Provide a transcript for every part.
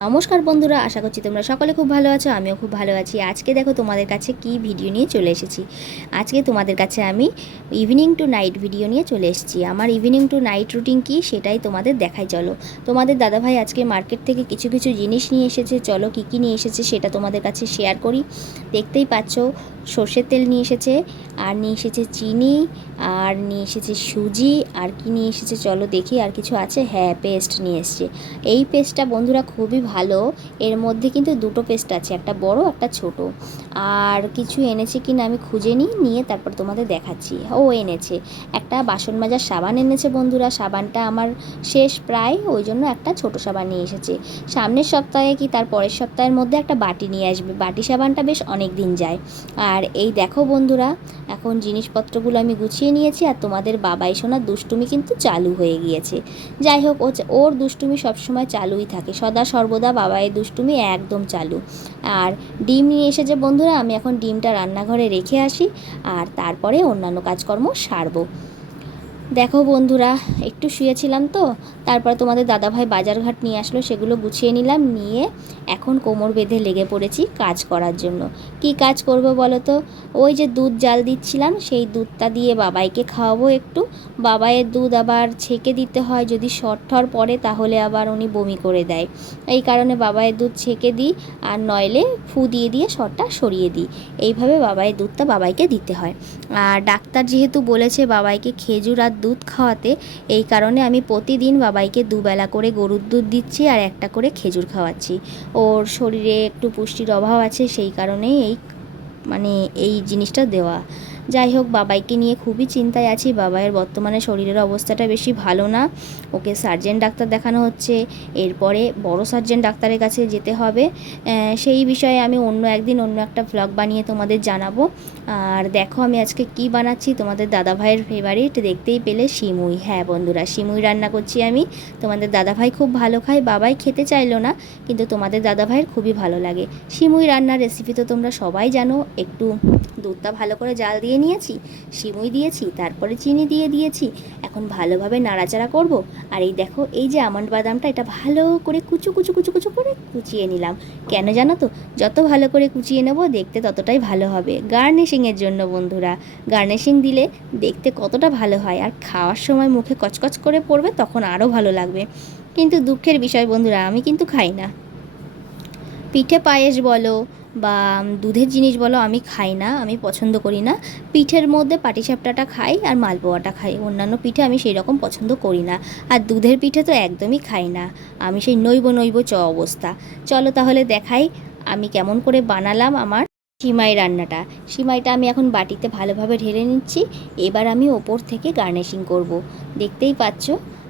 নমস্কার বন্ধুরা, আশা করছি তোমরা সকলে খুব ভালো আছো, আমিও খুব ভালো আছি। আজকে দেখো তোমাদের কাছে কি ভিডিও নিয়ে চলে এসেছি। আজকে তোমাদের কাছে আমি ইভিনিং টু নাইট ভিডিও নিয়ে চলে এসেছি। আমার ইভিনিং টু নাইট রুটিন কি সেটাই তোমাদের দেখাই, চলো। তোমাদের দাদাভাই আজকে মার্কেট থেকে কিছু কিছু জিনিস নিয়ে এসেছে, চলো কি কি নিয়ে এসেছে সেটা তোমাদের কাছে শেয়ার করি। দেখতেই পাচ্ছ সর্ষের তেল নিয়ে এসেছে, আর নিয়ে এসেছে চিনি, আর নিয়ে এসেছে সুজি, আর কি নিয়ে এসেছে চলো দেখি আর কিছু আছে? হ্যাঁ পেস্ট নিয়ে এসেছে। এই পেস্টটা বন্ধুরা খুবই ভালো, এর মধ্যে কিন্তু দুটো পেস্ট আছে, একটা বড়, একটা ছোট। আর কিছু এনেছে কিনা আমি খুঁজে নিই, নিয়ে তারপর তোমাদের দেখাচ্ছি। ও এনেছে, একটা বাসন মাজার সাবান এনেছে বন্ধুরা, সাবানটা আমার শেষ প্রায়, ওই জন্য একটা ছোট সাবান নিয়ে এসেছে। সামনের সপ্তাহে কি তার পরের সপ্তাহের মধ্যে একটা বাটি নিয়ে আসবে? বাটি সাবানটা বেশ অনেক দিন যায়। আর এই দেখো বন্ধুরা, এখন জিনিসপত্রগুলো আমি গুছিয়ে নিয়েছি আর তোমাদের বাবাই শোনার দুষ্টুমি কিন্তু চালু হয়ে গিয়েছে। যাই হোক, ও ওর দুষ্টুমি সবসময় চালুই থাকে। সদা সর্বদা বাবাই দুষ্টুমি একদম চালু। আর ডিম নিয়ে এসে যে বন্ধুরা, আমি এখন ডিমটা রান্নাঘরে রেখে আসি আর তারপরে অন্যান্য কাজকর্ম সারবো। দেখো বন্ধুরা, একটু শুয়েছিলাম তো, তারপর তোমাদের দাদাভাই বাজারঘাট নিয়ে আসলো, সেগুলো গুছিয়ে নিলাম, নিয়ে এখন কোমর বেঁধে লেগে পড়েছি কাজ করার জন্য। কি কাজ করব বলো তো? ওই যে দুধ জাল দিচ্ছিলাম, সেই দুধটা দিয়ে বাবাইকে খাওয়াবো একটু। বাবাইয়ের দুধ আবার ছেঁকে দিতে হয়, যদি শর্টঠর পড়ে তাহলে আবার উনি বমি করে দেয়। এই কারণে বাবাইয়ের দুধ ছেঁকে দিই, আর নইলে ফু দিয়ে দিয়ে শর্টটা সরিয়ে দিই। এইভাবে বাবাইয়ের দুধটা বাবাইকে দিতে হয়। আর ডাক্তার যেহেতু বলেছে, বাবাইকে খেজুর আর দুধ খাওয়াতে, এই কারণে আমি প্রতিদিন বাবাইকে দুবেলা করে গরুর দুধ দিচ্ছি আর একটা করে খেজুর খাওয়াচ্ছি। ওর শরীরে একটু পুষ্টির অভাব আছে, সেই কারণেই এই মানে এই জিনিসটা দেওয়া। যাই হোক, বাবাইকে নিয়ে খুবই চিন্তায় আছি। বাবাইয়ের বর্তমানে শরীরের অবস্থাটা বেশি ভালো না। ওকে সার্জেন ডাক্তার দেখানো হচ্ছে। এরপরে বড় সার্জেন ডাক্তারের কাছে যেতে হবে। সেই বিষয়ে আমি অন্য একদিন অন্য একটা ভ্লগ বানিয়ে তোমাদের জানাব। আর দেখো আমি আজকে কি বানাচ্ছি। তোমাদের দাদাভাইয়ের ফেভারিট দেখতেই পেলে শিমুই। হ্যাঁ বন্ধুরা, শিমুই রান্না করছি আমি। তোমাদের দাদাভাই খুব ভালো খায়। বাবাই খেতে চাইলো না, কিন্তু তোমাদের দাদাভাইয়ের খুবই ভালো লাগে। শিমুই রান্নার রেসিপি তো তোমরা সবাই জানো। একটু দুধটা ভালো করে জাল দিয়ে নিয়েছি, সিমুই দিয়েছি, তারপরে চিনি দিয়ে দিয়েছি। এখন ভালোভাবে নাড়াচাড়া করব। আর এই দেখো, এই যে আমন্ড বাদামটা, এটা ভালো করে কুচু কুচু কুচু কুচু করে কুচিয়ে নিলাম। কেন জানো তো? যত ভালো করে কুচিয়ে নেব, দেখতে ততটাই ভালো হবে। গার্নিশিংয়ের জন্য বন্ধুরা, গার্নিশিং দিলে দেখতে কতটা ভালো হয়। আর খাওয়ার সময় মুখে কচকচ করে পড়বে, তখন আরও ভালো লাগবে। কিন্তু দুঃখের বিষয় বন্ধুরা, আমি কিন্তু খাই না। পিঠে পায়েস বলো বা দুধের জিনিস বলো আমি খাই না, আমি পছন্দ করি না। পিঠের মধ্যে পাটিসাপটাটা খাই আর মালপোয়াটা খাই, অন্যান্য পিঠে আমি সেই রকম পছন্দ করি না। আর দুধের পিঠে তো একদমই খাই না, আমি সেই নৈব নৈব চ অবস্থা। চলো তাহলে দেখাই আমি কেমন করে বানালাম আমার সিমাই রান্নাটা। সিমাইটা আমি এখন বাটিতে ভালোভাবে ঢেলে নিচ্ছি, এবার আমি ওপর থেকে গার্নিশিং করব। দেখতেই পাচ্ছ?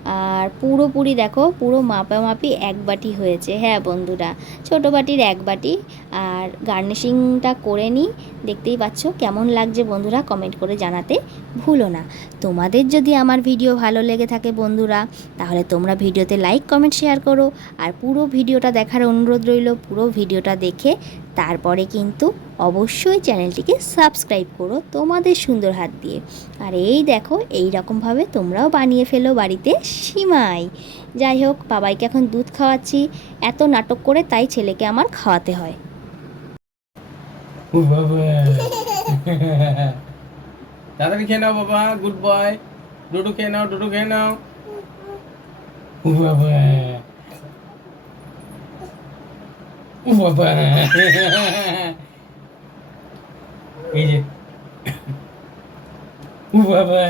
আর পুরোপুরি দেখো, পুরো মাপামাপি এক বাটি হয়েছে। হ্যাঁ বন্ধুরা, ছোটো বাটির এক বাটি। আর গার্নিশিংটা করে নিই। দেখতেই পাচ্ছ কেমন লাগছে বন্ধুরা, কমেন্ট করে জানাতে ভুলো না। তোমাদের যদি আমার ভিডিও ভালো লেগে থাকে বন্ধুরা, তাহলে তোমরা ভিডিওতে লাইক, কমেন্ট, শেয়ার করো। আর পুরো ভিডিওটা দেখার অনুরোধ রইল, পুরো ভিডিওটা দেখে তারপরে কিন্তু অবশ্যই চ্যানেলটিকে সাবস্ক্রাইব করো তোমাদের সুন্দর হাত দিয়ে। আর এই দেখো, এই রকমভাবে তোমরাও বানিয়ে ফেলো বাড়িতে সিমাই। যাই হোক, বাবাইকে এখন দুধ খাওয়াচ্ছি। এত নাটক করে তাই ছেলেকে আমার খাওয়াতে হয়। তাড়াতাড়ি খেয়ে নাও বাবা, গুড বয়। ডুডু খেয়ে নাও, ডুডু খেয়ে নাও। বাবা। ও বাবা এই যে ও বাবা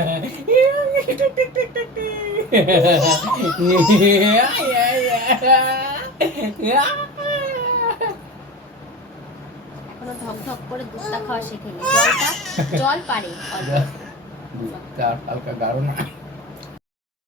এখনও ঢক ঢক করে দুধটা খাওয়া শেখেনি। জলটা জল পারে। দুধটা হালকা গাঢ় না।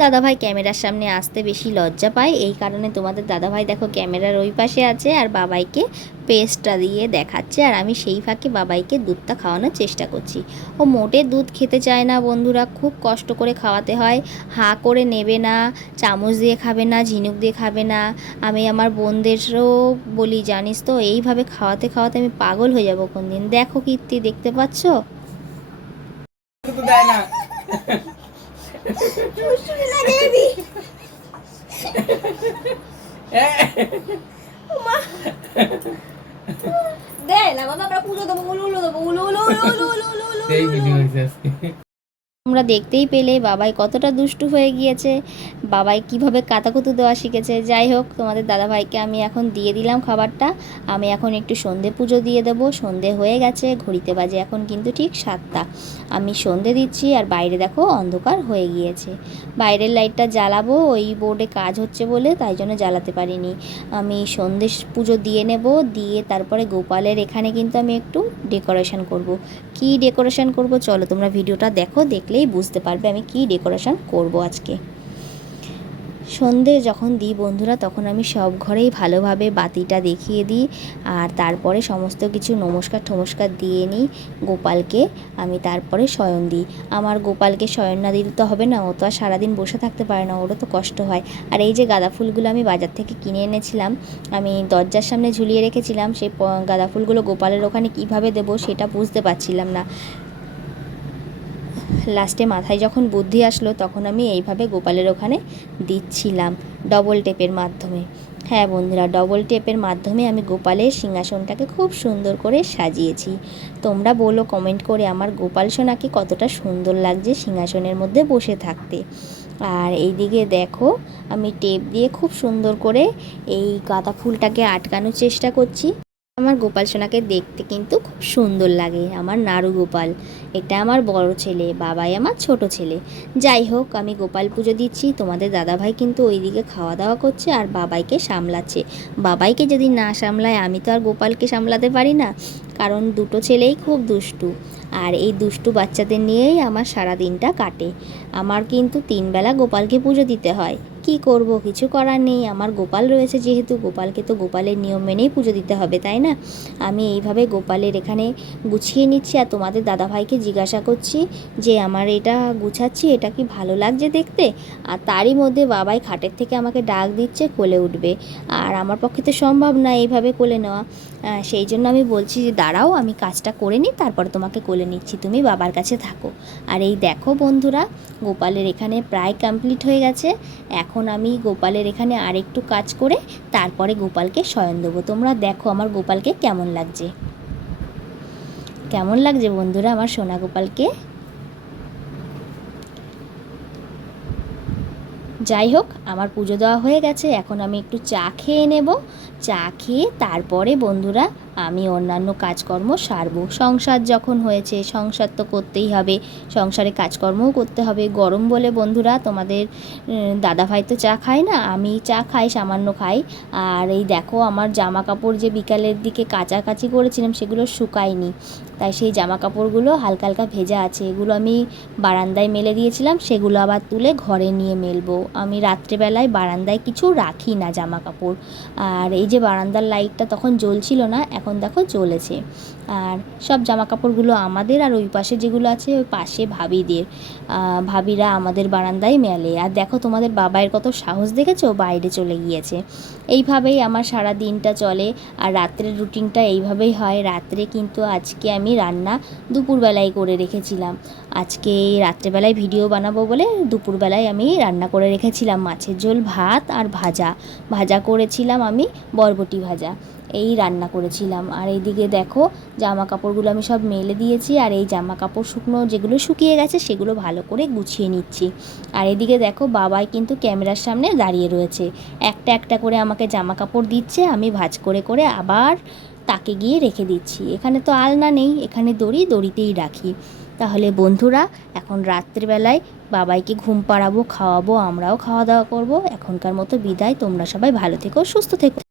দাদাভাই ক্যামেরার সামনে আসতে বেশি লজ্জা পায়। এই কারণে তোমাদের দাদাভাই দেখো ক্যামেরার ওই পাশে আছে আর বাবাইকে পেস্টটা দিয়ে দেখাচ্ছে। আর আমি সেই ফাঁকে বাবাইকে দুধটা খাওয়ানোর চেষ্টা করছি। ও মোটে দুধ খেতে চায় না বন্ধুরা, খুব কষ্ট করে খাওয়াতে হয়। হাঁ করে নেবে না, চামচ দিয়ে খাবে না, ঝিনুক দিয়ে খাবে না। আমি আমার বোনদেরও বলি, জানিস তো, এইভাবে খাওয়াতে খাওয়াতে আমি পাগল হয়ে যাব কোন দিন দেখো কীর্তি, দেখতে পাচ্ছ? দেয় না। দে না বাবা, আমরা পুজো দেবো, উলু উলু দেবো, উলু উলু উলু উলু উলু উলু তোমরা দেখতেই পেলে বাবাই কতটা দুষ্টু হয়ে গিয়েছে, বাবাই কীভাবে কাতাকুতু দেওয়া শিখেছে। যাই হোক, তোমাদের দাদাভাইকে আমি এখন দিয়ে দিলাম খাবারটা। আমি এখন একটু সন্ধে পুজো দিয়ে দেবো। সন্ধে হয়ে গেছে, ঘড়িতে বাজে এখন কিন্তু ঠিক সাতটা। আমি সন্ধে দিচ্ছি আর বাইরে দেখো অন্ধকার হয়ে গিয়েছে। বাইরের লাইটটা জ্বালাবো, ওই বোর্ডে কাজ হচ্ছে বলে তাই জন্য জ্বালাতে পারিনি। আমি সন্ধে পুজো দিয়ে নেব, দিয়ে তারপরে গোপালের এখানে কিন্তু আমি একটু ডেকোরেশন করব। কি ডেকোরেশন করব চলো তোমরা ভিডিওটা দেখো দেখলেই বুঝতে পারবে আমি কি ডেকোরেশন করব আজকে। সন্ধে যখন দিই বন্ধুরা, তখন আমি সব ঘরেই ভালোভাবে বাতিটা দেখিয়ে দিই আর তারপরে সমস্ত কিছু নমস্কার ঠমস্কার দিয়ে নিই গোপালকে, আমি তারপরে শয়ন দিই। আমার গোপালকে শয়ন না দিলে তো হবে না, ও তো আর সারাদিন বসে থাকতে পারে না, ওরও তো কষ্ট হয়। আর এই যে গাঁদা ফুলগুলো আমি বাজার থেকে কিনে এনেছিলাম, আমি দরজার সামনে ঝুলিয়ে রেখেছিলাম, সেই গাঁদা ফুলগুলো গোপালের ওখানে কীভাবে দেবো সেটা বুঝতে পারছিলাম না। লাস্টে মাথায় যখন বুদ্ধি আসলো, তখন আমি এইভাবে গোপালের ওখানে দিচ্ছিলাম ডবল টেপের মাধ্যমে। হ্যাঁ বন্ধুরা ডবল টেপের মাধ্যমে আমি গোপালের সিংহাসনটাকে খুব সুন্দর করে সাজিয়েছি। তোমরা বলো কমেন্ট করে আমার গোপাল সোনাকে কতটা সুন্দর লাগছে সিংহাসনের মধ্যে বসে থাকতে। আর এইদিকে দেখো, আমি টেপ দিয়ে খুব সুন্দর করে এই গাঁদা ফুলটাকে আটকানোর চেষ্টা করছি। আমার গোপাল সোনাকে দেখতে কিন্তু খুব সুন্দর লাগে, আমার নাড়ু গোপাল। এটা আমার বড় ছেলে, বাবাই আমার ছোট ছেলে। যাই হোক, আমি গোপাল পুজো দিচ্ছি, তোমাদের দাদাভাই কিন্তু ওইদিকে খাওয়া দাওয়া করছে আর বাবাইকে সামলাচ্ছে। বাবাইকে যদি না সামলায়, আমি তো আর গোপালকে সামলাতে পারি না, কারণ দুটো ছেলেই খুব দুষ্টু। আর এই দুষ্টু বাচ্চাদের নিয়েই আমার সারা দিনটা কাটে। আমার কিন্তু তিনবেলা গোপালকে পুজো দিতে হয়। কি করব? কিছু করার নেই। আমার গোপাল রয়েছে যেহেতু। গোপালকে তো গোপালের নিয়ম মেনেই পুজো দিতে হবে, তাই না? আমি এইভাবে গোপালের এখানে গুছিয়ে নিচ্ছি আর তোমাদের দাদাভাইকে জিজ্ঞাসা করছি যে, আমার এটা গুছাচ্ছি, এটা কি ভালো লাগছে দেখতে? আর তারই মধ্যে বাবাই খাটের থেকে আমাকে ডাক দিচ্ছে, কোলে উঠবে। আর আমার পক্ষে তো সম্ভব না এইভাবে কোলে নেওয়া। সেই জন্য আমি বলছি যে, দাঁড়াও, আমি কাজটা করে নিই, তারপরে তোমাকে কোলে নিচ্ছি। তুমি বাবার কাছে থাকো। আর এই দেখো বন্ধুরা, গোপালের এখানে প্রায় কমপ্লিট হয়ে গেছে। এখন আমি গোপালের এখানে আরেকটু কাজ করে তারপরে গোপালকে শয়ন দেবো। তোমরা দেখো আমার গোপালকে কেমন লাগছে। কেমন লাগছে বন্ধুরা আমার সোনা গোপালকে? যাই হোক, আমার পুজো দেওয়া হয়ে গেছে। এখন আমি একটু চা খেয়ে নেব। চা খেয়ে তারপরে বন্ধুরা আমি অন্যান্য কাজকর্ম সারব। সংসার যখন হয়েছে, সংসার তো করতেই হবে। সংসারে কাজকর্মও করতে হবে। গরম বলে, বন্ধুরা, তোমাদের দাদাভাই তো চা খায় না, আমি চা খাই, সামান্য খাই। আর এই দেখো, আমার জামা কাপড় যে বিকালের দিকে কাচাকাচি করেছিলাম, সেগুলো শুকায়নি। তাই সেই জামা কাপড়গুলো হালকা হালকা ভেজা আছে। এগুলো আমি বারান্দায় মেলে দিয়েছিলাম, সেগুলো আবার তুলে ঘরে নিয়ে মেলবো। আমি রাত্রেবেলায় বারান্দায় কিছু রাখি না জামা কাপড় আর এই যে বারান্দার লাইটটা তখন জ্বলছিল না, এখন দেখো জ্বলেছে। আর সব জামা কাপড়গুলো আমাদের আর ওই পাশে যেগুলো আছে, ওই পাশে ভাবিদের। ভাবিরা আমাদের বারান্দায় মেলে। আর দেখো তোমাদের বাবাইয়ের কত সাহস দেখেছ? বাইরে চলে গিয়েছে। এইভাবেই আমার সারা দিনটা চলে। আর রাত্রের রুটিনটা এইভাবেই হয়। রাত্রে কিন্তু আজকে আমি রান্না দুপুরবেলায় করে রেখেছিলাম। আজকে রাত্রেবেলায় ভিডিও বানাবো বলে দুপুরবেলায় আমি রান্না করে রেখেছিলাম মাছের ঝোল, ভাত আর ভাজা। ভাজা করেছিলাম আমি বরবটি ভাজা। এই রান্না করেছিলাম। আর এইদিকে দেখো জামা কাপড়গুলো আমি সব মেলে দিয়েছি আর এই জামা কাপড় শুকনো যেগুলো শুকিয়ে গেছে সেগুলো ভালো করে গুছিয়ে নিচ্ছি। আর এদিকে দেখো, বাবাই কিন্তু ক্যামেরার সামনে দাঁড়িয়ে রয়েছে। একটা একটা করে আমাকে জামা কাপড় দিচ্ছে, আমি ভাঁজ করে করে আবার তাকে গিয়ে রেখে দিচ্ছি। এখানে তো আলনা নেই, এখানে দড়ি, দড়িতেই রাখি। তাহলে বন্ধুরা, এখন রাত্রিবেলায় বাবাইকে ঘুম পাড়াবো, খাওয়াবো, আমরাও খাওয়া দাওয়া করব। এখনকার মতো বিদায়, তোমরা সবাই ভালো থেকো, সুস্থ থেকো।